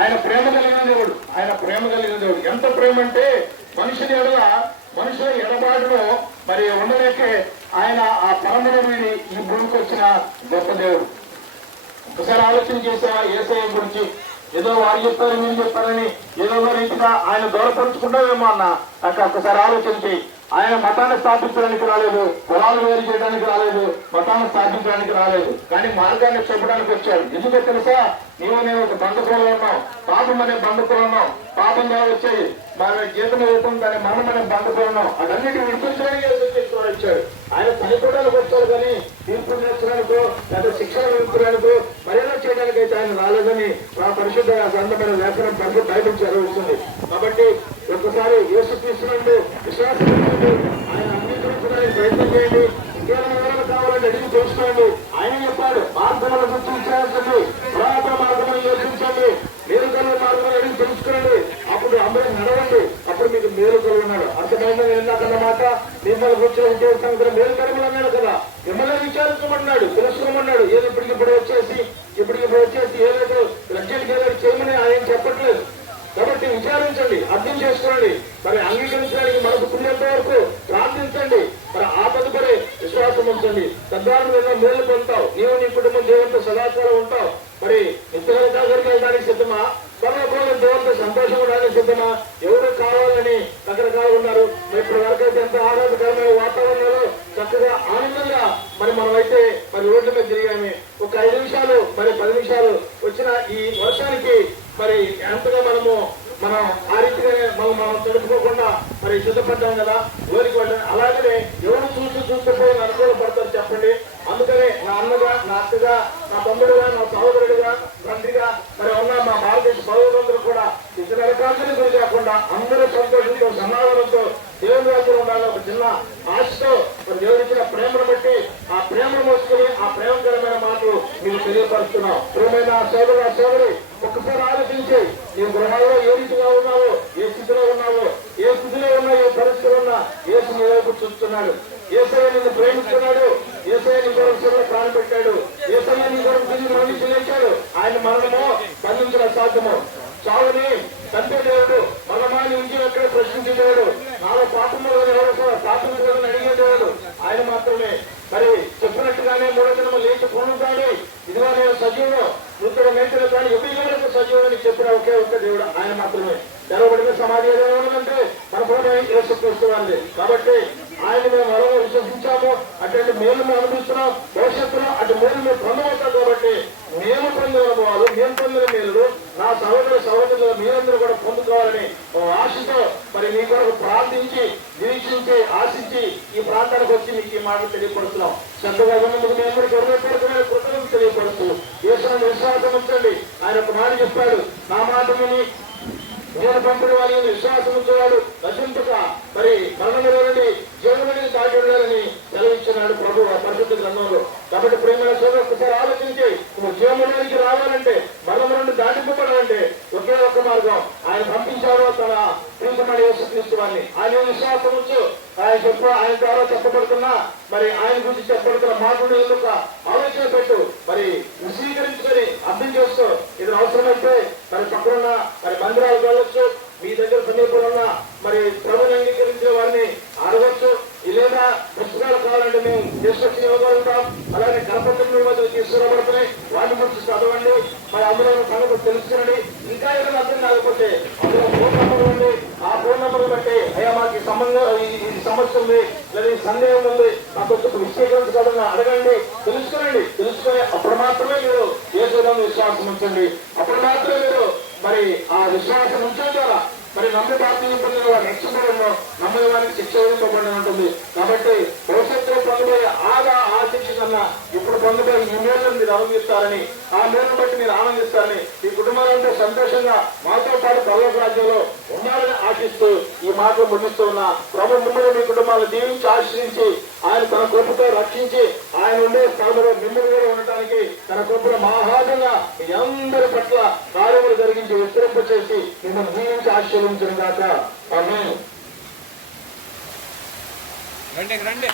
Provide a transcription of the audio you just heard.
ఆయన ప్రేమ కలిగిన దేవుడు. ఆయన ప్రేమ కలిగిన దేవుడు. ఎంత ప్రేమ అంటే మనుషుని ఎడల మనుషుల ఎడబాటులో మరి ఉండలేకే ఆయన ఆ పరమడమైన ఈ భూమికి వచ్చిన గొప్ప దేవుడు. ఒకసారి ఆలోచన చేసా ఏసఐ గురించి ఏదో వారు చెప్పారు మీరు చెప్పారని ఏదో ఒక రీతిగా ఆయన దూరపరుచుకుంటామేమో అన్న. నాకు ఒక్కసారి ఆలోచన చేయి. ఆయన మతాన్ని స్థాపించడానికి రాలేదు. కులాలు వేరు చేయడానికి రాలేదు. మతాన్ని స్థాపించడానికి రాలేదు. కానీ మార్గాన్ని చెప్పడానికి వచ్చాడు. ఎందుకు తెలుసా? నీవు నేను ఒక బంధకులు ఉన్నాం. పాపం అనే బంధకులు ఉన్నాం. పాపం ద్వారా వచ్చాయి. మన జీతం రూపం దాని మనం అనే బంధకులు ఉన్నాం. అదన్నిటి విడిపించడానికి వచ్చాడు. ఆయన చనిపోవడానికి వచ్చాడు కానీ తీర్పు నేర్చడానికో లేదా శిక్షణ విడుపుడానికో మరేదో చేయడానికి అయితే ఆయన రాలేదని ఆ పరిశుద్ధ గ్రంథమైన లేఖనం బయట బయటకు కాబట్టి ఒక్కసారి యేసు తీసుకునండి విశ్వాసం ఉంచండి ఆయన అంగీకరించడానికి ప్రయత్నం చేయండి. ఇంకేమైనా వివరాలు కావాలని అడిగి తెలుసుకోండి. ఆయన చెప్పాడు మార్గములను గుర్తించాల్సింది పురాతన మార్గములను యోచించండి. మేలు కలిగిన మార్గములను అడిగి తెలుసుకోండి. అప్పుడు అందరూ నడవండి. అప్పుడు మీకు మేలు కలుగున్నాడు అర్థమైందని వెళ్ళాకన్నమాట మిమ్మల్ని కూర్చొని చేస్తాను కదా మేలు కలుగులు అన్నాడు కదా. మిమ్మల్ని విచారించమన్నాడు తెలుసుకోమన్నాడు. ఏది ఇప్పటికిప్పుడు వచ్చేసి ఇప్పటికిప్పుడు వచ్చేసి ఏ లక్ష్యానికి ఏదో చేయమని ఆయన చెప్పట్లేదు కాబట్టి విచారించండి అర్థం చేసుకోండి మరి అంగీకరించడానికి మనకు పుణ్యంత వరకు ప్రార్థించండి మరి ఆ తదుపరి విశ్వాసం ఉంచండి తద్వారా మేలు పొందుతావు. నీవు నీ కుటుంబం దేవునితో సదాచారం ఉంటావు. మరి నిత్యమైన దగ్గరికి వెళ్ళడానికి సిద్ధమా? పర్వకోలం దేవునితో సంతోషం ఉండడానికి సిద్ధమా? ఎవరు కావాలని రకరకాలు ఉన్నారు. ఇప్పటి వరకు అయితే ఎంత ఆహ్లాదకరమైన వాతావరణంలో చక్కగా ఆనందంగా మరి మనమైతే మరి రోడ్ల మీద తిరిగాము. ఒక ఐదు నిమిషాలు మరి పది నిమిషాలు వచ్చిన ఈ వర్షానికి మరి ఎంతగా మనము మనం ఆ రీతిగా మనం మనం తెలుసుకోకుండా మరి సిద్ధపడ్డాం కదా ఊరికి వెళ్ళాం. అలాగనే ఎవరు చూస్తూ చూస్తూ పోయి అనుకూలపడతారు చెప్పండి. అందుకనే నా అన్నగా నా అక్కగా నా తమ్ముడుగా నా సహోదరుడిగా తండ్రిగా మరి ఉన్న మా భారతదేశ సహోదరులందరూ కూడా ఇతర రకాల గురి కాకుండా అందరూ సంతోషంతో సమాధానంతో దేవుని రాజ్యం ఉండాలి ఒక చిన్న ఆశతో మరి దేవుడు ఇచ్చిన ప్రేమను బట్టి ఆ ప్రేమను మోసుకొని ఆ ప్రేమకరమైన మాటలు మీకు తెలియపరుస్తున్నాం. ప్రేమైన సోదరు సోదరి ఒక్కసారి ఆలోచించి నీ గృహాల్లో ఏ రీతిగా ఉన్నావో ఏ స్థితిలో ఉన్నావో ఏ స్థితిలో ఉన్నా ఏ పరిస్థితిలో ఉన్నా ఏసు నీ ఉన్నాడు. ఏసయ్య నిన్ను ప్రేమిస్తున్నాడు. ఏసయ్య నీ కొరకు ప్రాణం పెట్టాడు. ఏసయ్య నీ కొరకు తిరిగి మరణించి లేచాడు ఆయన మరణము బంధించిన సాధ్యము చావుని చంపేదేవుడు దేవుడు మరణమాన్ని ఉంచి ఎక్కడ ప్రశ్నించేవాడు నాలో పాపంలో ఎవరు పాపం అడిగేదేవాడు ఆయన మాత్రమే. మరి చెప్పినట్టుగానే మూడో దినము లేచి పొందుతాడు. ఇదిగో నేను సజీవుడు. మృతుడు నేర్చిన కానీ ఎప్పుడు సజీవుడు అని చెప్పిన ఒకే ఒక్క దేవుడు. ఆయన మాత్రమే. తెరవబడిన సమాధి ఏదైనా మన కూడా యేసుక్రీస్తు వారిది. కాబట్టి ఆయన మేము మరో విశ్వసించాము. అటువంటి మేలు మేము అనుభవిస్తున్నాం. భవిష్యత్తులో అటు మేలు మేము పొందబోతాం కాబట్టి మేము పొందిన అనుభవాలు మేము పొందిన మేలు నా సహోదర సహోదరులు మీరందరూ కూడా పొందుకోవాలని ఓ ఆశతో మరి మీ కొరకు ప్రార్థించి నిరీక్షించి ఆశించి ఈ ప్రాంతానికి వచ్చి మీకు ఈ మాటలు తెలియపడుతున్నాం శ్రద్ధగా ఉన్నందుకు మేము కూడా గౌరవపడుతున్న కృతజ్ఞతలు తెలియపడుతూ యేసుని విశ్వాసం ఉంచండి. ఆయన ఒక మాట చెప్పాడు. నా మాట విని నేను పంపిణీ వారి విశ్వాసం ఉంచేవాడు నశింపక మరి మరణంలో నుండి జీవనమని దాటి ఉండాలని సెలవిచ్చినాడు ప్రభు ఆ పరిశుద్ధ గ్రంథంలో. కాబట్టి ప్రేమ సోదరు ఒకసారి ఆలోచించి నువ్వు జీవనంలోనికి రావాలంటే మరణం నుండి దాటిపోవాలంటే ఒకే ఒక్క మార్గం. ఆయన పంపించారో తన ప్రీతమైన యేసుక్రీస్తు వారిని. ఆయన విశ్వాసం ఉంచు. ఆయన చెప్ప ఆయన ద్వారా చెప్పబడుతున్న. మరి ఆయన గురించి చెప్పబడుతున్న మాటలు ఎందుకు ఆలోచన పెట్టు. మరి విశీకరించుకొని అర్థం చేస్తూ ఇది అవసరమైతే మరి పక్కన మరి మందిరాలు వెళ్ళొచ్చు. మీ దగ్గర సమీపంలో ఉన్న మరి ప్రభుని అంగీకరించిన వారిని అడగొచ్చు. లేదా పుస్తకాలు కావాలంటే మేము తీసుకొచ్చి ఇవ్వగలుగుతాం. అలాగే గణపతి మధ్య తీసుకురాబడుతున్నాయి వాటిని గురించి చదవండి. మరి అందులో ఉన్న సంగతి తెలుసుకోండి ఇంకా ఏదైనా అర్థం కాకపోతే అందులో ఫోన్ నెంబర్ ఉంది ఆ ఫోన్ నెంబర్ బట్టి అయ్యా మాకు సంబంధం ఇది సమస్య ఉంది. లేదా సందేహం ఉంది. నాకు కొంచెం విశ్లేషించగలన అడగండి. తెలుసు మాత్రమే అప్పుడు మాత్రమే మీరు ఏ విశ్వాసం ఉంచండి. అప్పుడు మాత్రమే మీరు మరి ఆ విశ్వాసం ఉంచడం ద్వారా నమ్మి బాధ్యత పొందిన నమ్మని వారికి శిక్ష విధించబడి ఉంటుంది. కాబట్టి భవిష్యత్తులో పొందబోయే ఆగా శిక్ష కన్నా ఇప్పుడు పొందబోయే ఈ మేలను మీరు ఆనందిస్తారని ఆ మేలు బట్టి మీరు ఆనందిస్తారని ఈ కుటుంబాలంటే సంతోషంగా మాతో పాటు పర్వత రాజ్యంలో ఉండాలని ఆశిస్తూ ఈ మాటలు ముగిస్తూ ఉన్న ప్రభు మిమ్మల్ని మీ కుటుంబాలను దీవించి ఆశ్రయించి ఆయన తన కృపతో రక్షించి ఆయన ఉండే స్థలంలో మిమ్మల్ని ఉండటానికి తన కృపను మహాజంగా మీ అందరి పట్ల కార్యములు మిమ్మల్ని దీవించి ఆశీర్వించడం దాకా ఆమె రండి రండి.